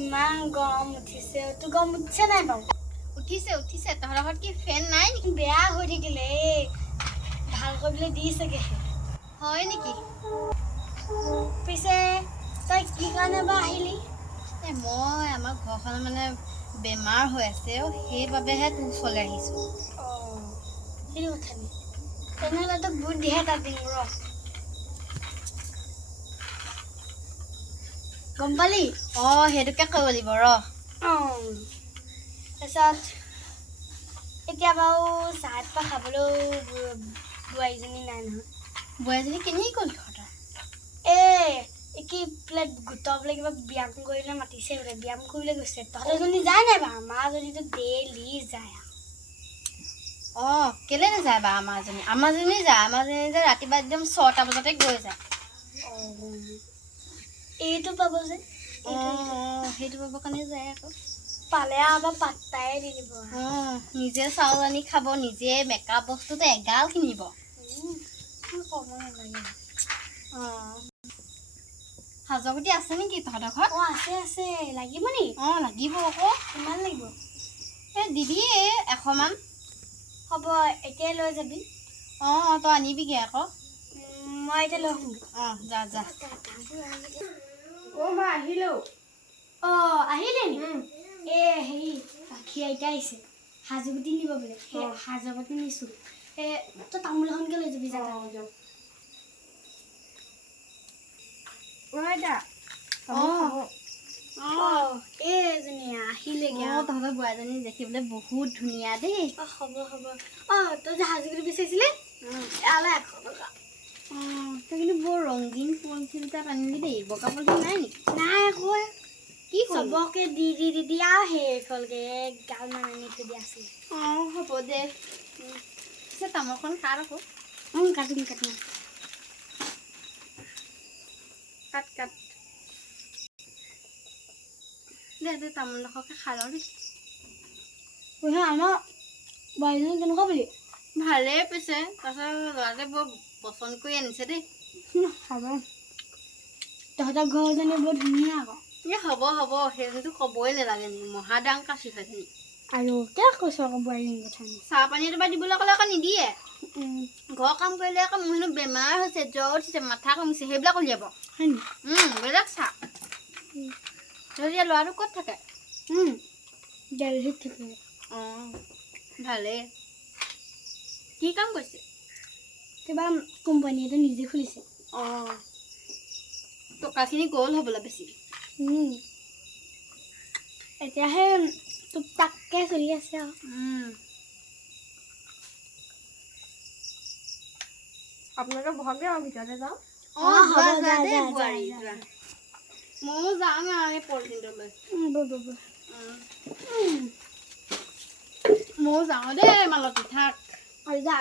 ইমান গৰম উঠিছে তো গৰম উঠিছে নাই বাৰু উঠিছে তহঁতৰ ঘৰত কি ফেন নাই নেকি বেয়া হৈ থাকিলে ভাল কৰিবলৈ দিছেগে হয় নেকি পিছে তই কি কাৰণে বা আহিলি মই আমাৰ ঘৰখন মানে বেমাৰ হৈ আছে সেইবাবেহে তোৰ ওচৰলৈ আহিছোঁ সেইটো কথা নি তেনেহ'লে তোক বুদ্ধিহে তাত দিম ৰ গম পালি সেইটোকে কৰিব লাগিব ৰ তাৰপিছত এতিয়া বাৰু চাহ এপাহ খাবলৈও বোৱাৰীজনী নাই নহয় বোৱাৰীজনী কেনেকৈ গ'ল তহঁতৰ কি বোলে গোটৰ বোলে কিবা ব্যায়াম কৰিবলৈ মাতিছে বোলে ব্যায়াম কৰিবলৈ গৈছে তহঁতৰজনী যায় নাই বাৰু আমাৰজনীতো ডেইলি যায় কেলে নাযায় বাৰু আমাৰজনী যায় যে ৰাতিপুৱা একদম 6টা বজাতে গৈ যায় এইটো পাব যে সেইটো পাবৰ কাৰণে যায় আকৌ পালে আমাৰ পাত্তাই দি দিব নিজে চাউল আনি খাব নিজে মেকআপ বস্তুটো এগাল কিনিব ক'ব নালাগে সাজগুটি আছে নেকি তহঁতৰ ঘৰত আছে লাগিব নি লাগিব আকৌ কিমান লাগিব দিদি 100 মান হ'ব এতিয়াই লৈ যাবি তই আনিবিগে আকৌ মই এতিয়া লৈ আহোঁ যা মই আহিলোঁ আহিলে নি হেৰি পাখি আইতা আহিছে সাজুগুটি নিব বোলে সেই সাজগুটি নিছোঁ তই তামোল এখনকে লৈ যাবি এইজনী আহিলেগে তহঁতৰ বোৱাৰীজনী দেখিবলৈ বহুত ধুনীয়া দেই হ'ব তই যে সাজুগুটি বিচাৰিছিলি তই কিন্তু বৰ ৰঙীন পলিথিন এটাত আনিলি দেই বগা পলিথিন নাই নেকি নাই আকৌ কি চবকে দি আৰু সেইফালকে গাল মান আনি থৈ দিয়া আছিলে হ'ব দে পিছে তামোলখন কাট আকৌ কাটিম কাট দে তামোল ডোখৰকে খাই লওঁ দেই আমাৰ বোৱাৰীজনী কেনেকুৱা বুলি ভালেই পিছে তাৰপিছত ল'ৰাটোৱে বৰ পচন্দ কৰি আনিছে দেই হ'ব তহঁতৰ ঘৰজনী বৰ ধুনীয়া আকৌ হ'ব সেইজনীতো ক'বই নালাগে নি মহাদাং কাচি সেইজনী আৰু কিয় কৈছ আকৌ বোৱাৰীজনীৰ কথা চাহ পানী এটোপা দিবলৈ ক'লে আকৌ নিদিয়ে ঘৰৰ কাম কৰিলে আকৌ মোৰ হেনো বেমাৰ হৈছে জ্বৰ উঠিছে মাথা কমিছে সেইবিলাক উলিয়াব হয় নি বেলেগ চাহ এতিয়া ল'ৰাটো ক'ত থাকে দিল্লীত থাকে ভালেই কি কাম কৰিছে কিবা কোম্পানী এটা নিজে খুলিছে টকাখিনি গ'ল হ'বলৈ বেছি এতিয়াহে তোক তাককে চলি আছে আৰু আপোনালোকে বহাগে আৰু ভিতৰতে যাওঁ ময়ো যাম আৰু এই পলিথিনটো লৈ ময়ো যাওঁ দেই মালতী থাক যা